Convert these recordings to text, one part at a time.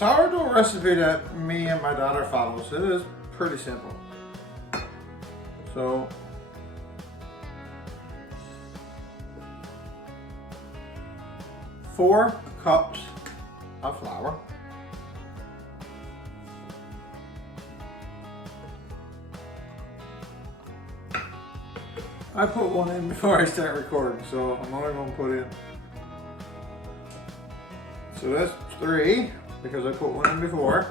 sourdough recipe that me and my daughter follows, it is pretty simple. So, four cups of flour. I put one in before I start recording, so I'm only going to put in. So that's 3 because I put one in before.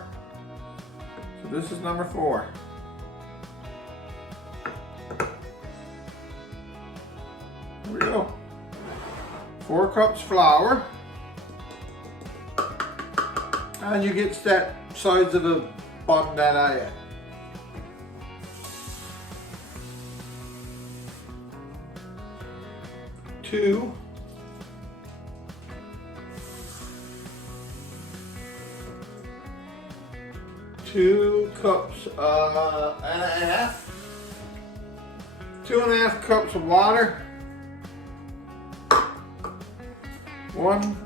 So this is number 4. Here we go. 4 cups flour. And you get that size of a bun that I had. 2 cups and a half. 2.5 cups of water. 1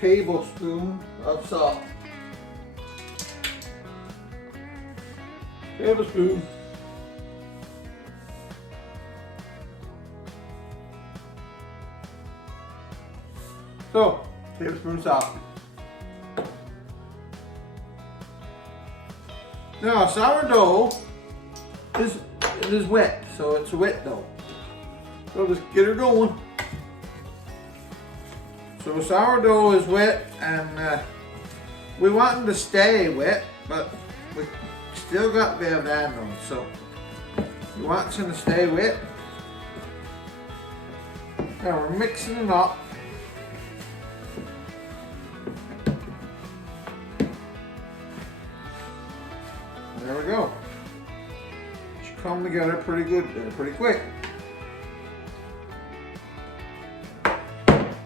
tablespoon of salt. Tablespoon. So, tablespoon salt. Now, sourdough is wet, so it's wet dough. So just get her going. So sourdough is wet, and we want them to stay wet, but we still got to have that on. So you want them to stay wet. Now we're mixing it up. There we go. It should come together pretty good there, pretty quick.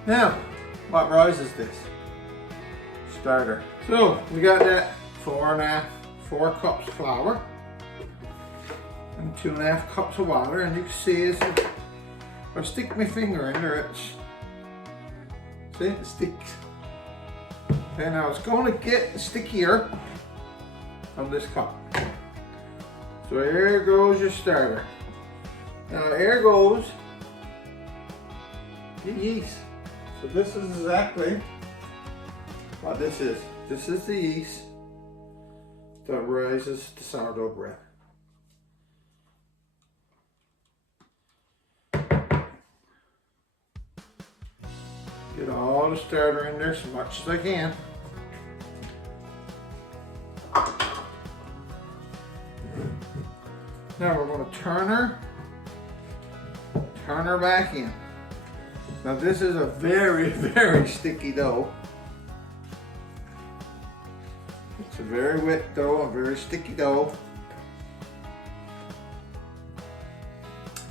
Now, what rises this? Starter. So we got that 4 cups flour and 2.5 cups of water, and you can see if I stick my finger in there, see, it sticks. Okay, now it's going to get stickier from this cup. So here goes your starter. Now here goes the yeast. So this is exactly what this is. This is the yeast that rises the sourdough bread. Get all the starter in there as much as I can. Now we're going to turn her back in. Now this is a very, very sticky dough. It's a very wet dough, a very sticky dough.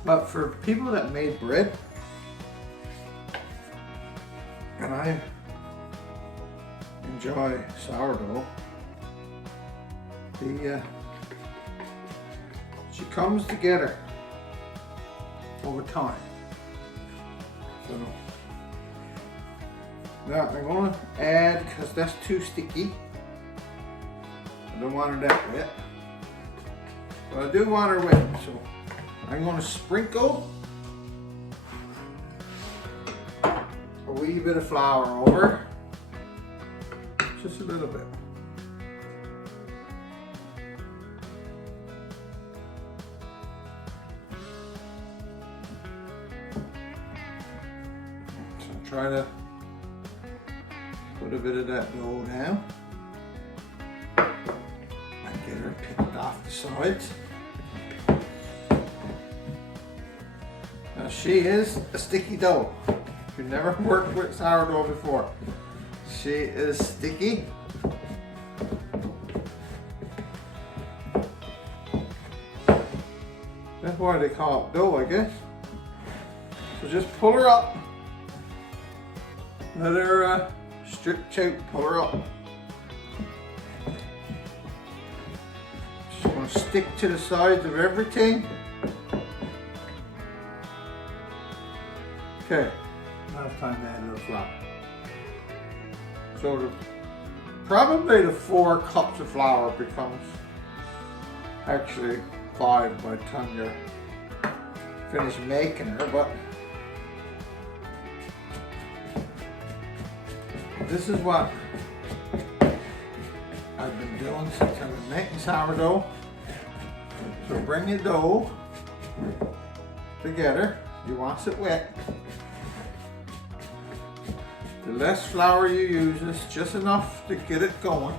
But for people that made bread, and I enjoy sourdough, she comes together over time. So now I'm going to add, because that's too sticky, I don't want her that wet, but I do want her wet, so I'm going to sprinkle a wee bit of flour over, just a little bit. Try to put a bit of that dough down and get her picked off the sides. Now she is a sticky dough. If you've never worked with sourdough before, she is sticky. That's why they call it dough, I guess. So just pull her up. Let her strip choke, pull her up. Just want to stick to the sides of everything. Okay, now it's time to add a little flour. So probably the 4 cups of flour becomes actually 5 by the time you're finished making her, but this is what I've been doing since I've been making sourdough. So bring your dough together. You want it wet. The less flour you use is just enough to get it going.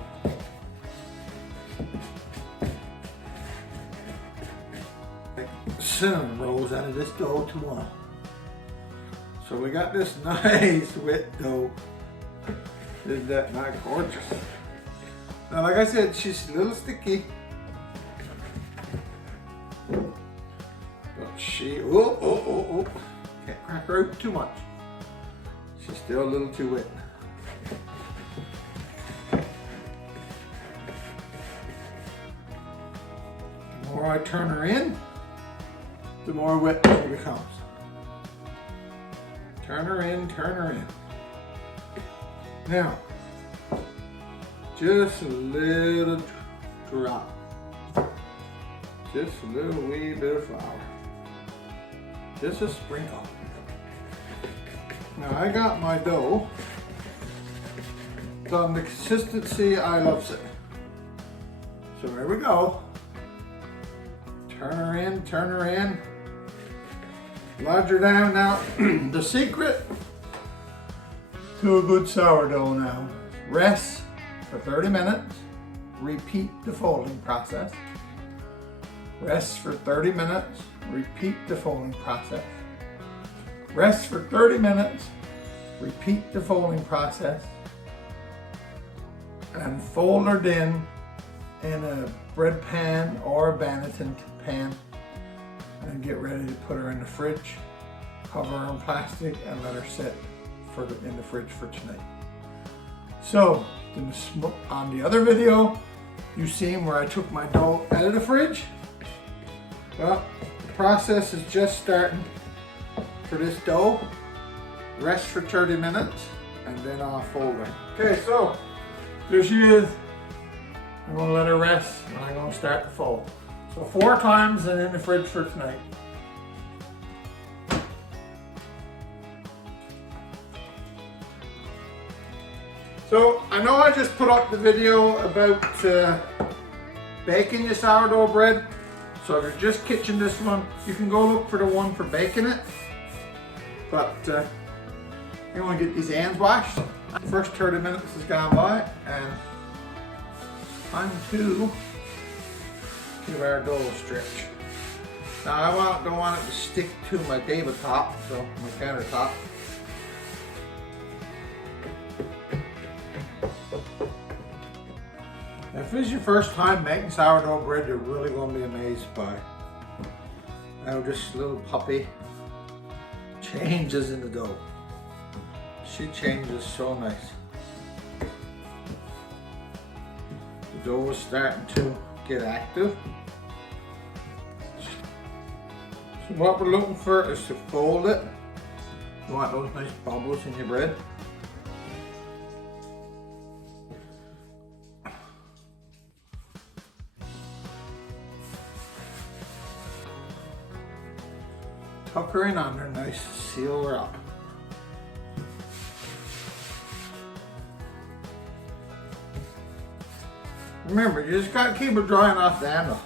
Cinnamon rolls out of this dough tomorrow. So we got this nice wet dough. Isn't that not gorgeous? Now, like I said, she's a little sticky. But she, can't crack her out too much. She's still a little too wet. The more I turn her in, the more wet she becomes. Turn her in, turn her in. Now, just a little drop. Just a little wee bit of flour. Just a sprinkle. Now I got my dough done the consistency I loves it. So here we go. Turn her in, turn her in. Lodge her down now. The secret to a good sourdough now. Rest for 30 minutes. Repeat the folding process. Rest for 30 minutes. Repeat the folding process. Rest for 30 minutes. Repeat the folding process. And fold her in a bread pan or a Banneton pan. And get ready to put her in the fridge. Cover her in plastic and let her sit in the fridge for tonight. So, on the other video, you seen where I took my dough out of the fridge. Well, the process is just starting for this dough. Rest for 30 minutes and then I'll fold her. Okay, so there she is. I'm gonna let her rest and I'm gonna start to fold. So 4 times and in the fridge for tonight. So I know I just put up the video about baking your sourdough bread. So if you're just kitchen this one, you can go look for the one for baking it. But you want to get these ends washed. The first 30 minutes has gone by and time to give our dough a stretch. Now I don't want it to stick to my tabletop, so my countertop. If this is your first time making sourdough bread, you're really going to be amazed by how this little puppy changes in the dough. She changes so nice. The dough is starting to get active. So what we're looking for is to fold it. You want those nice bubbles in your bread. Tuck her in under nice, seal her up. Remember, you just gotta keep it drying off the handle.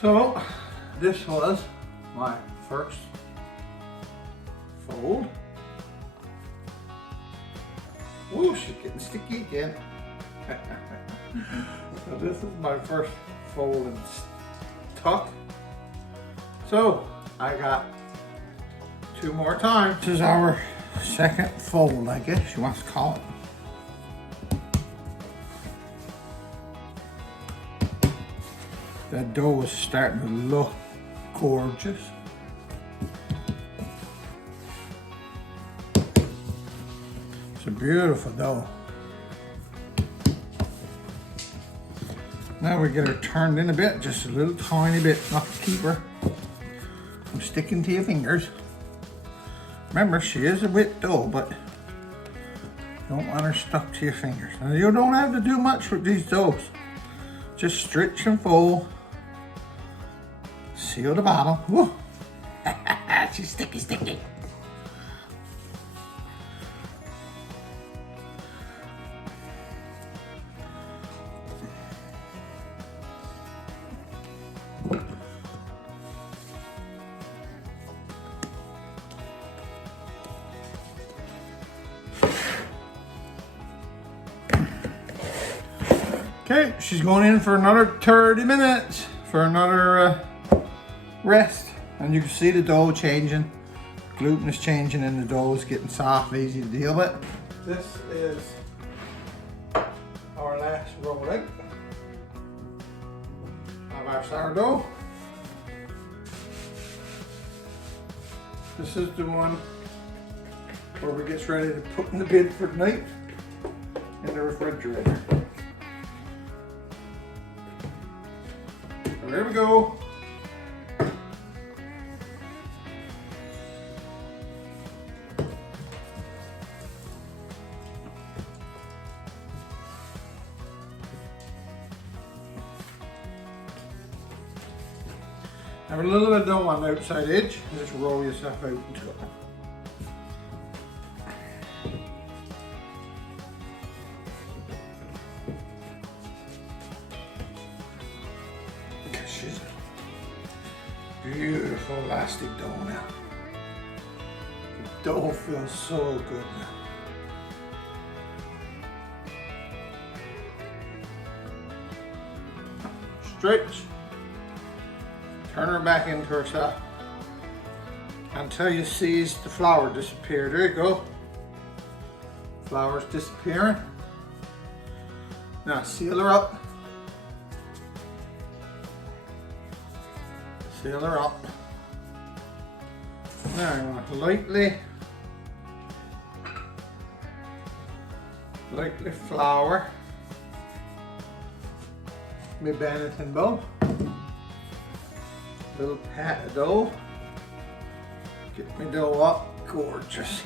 So, this was my first fold. Woo, she's getting sticky again. So this is my first fold and tuck. So, I got 2 more times. This is our second fold, I guess you want to call it. That dough is starting to look gorgeous. It's a beautiful dough. Now we get her turned in a bit, just a little tiny bit, not to keep her from sticking to your fingers. Remember, she is a wet dough, but Don't want her stuck to your fingers. Now you don't have to do much with these doughs. Just stretch and fold. Seal the bottom. Woo. She's sticky. Okay, she's going in for another 30 minutes for another rest. And you can see the dough changing. Gluten is changing and the dough is getting soft, easy to deal with. This is our last roll out of our sourdough. This is the one where we get ready to put in the bed for the night in the refrigerator. So here we go. Have a little bit of dough on the outside edge, and just roll yourself out into it. She's a beautiful elastic dough now. The dough feels so good now. Stretch. Turn her back into herself until you see the flour disappear. There you go. Flour's disappearing. Now seal her up. Seal her up. Now I'm going to lightly flour my Benetton bowl. Little pat of dough. Get my dough up. Gorgeous.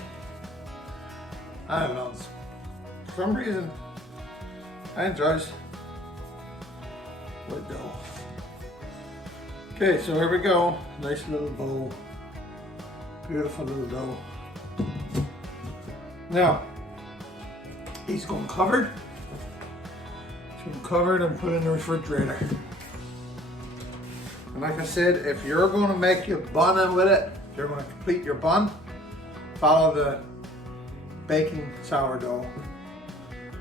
I don't know. For some reason, I enjoy with dough. Okay, so here we go. Nice little bowl. Beautiful little dough. Now, he's going covered. He's going covered and put in the refrigerator. And like I said, if you're going to make your bun with it, if you're going to complete your bun, follow the baking sourdough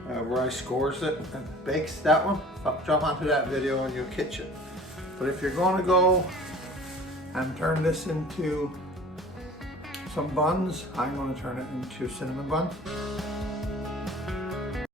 where I scores it and bakes that one. I'll jump onto that video in your kitchen. But if you're going to go and turn this into some buns, I'm going to turn it into cinnamon buns.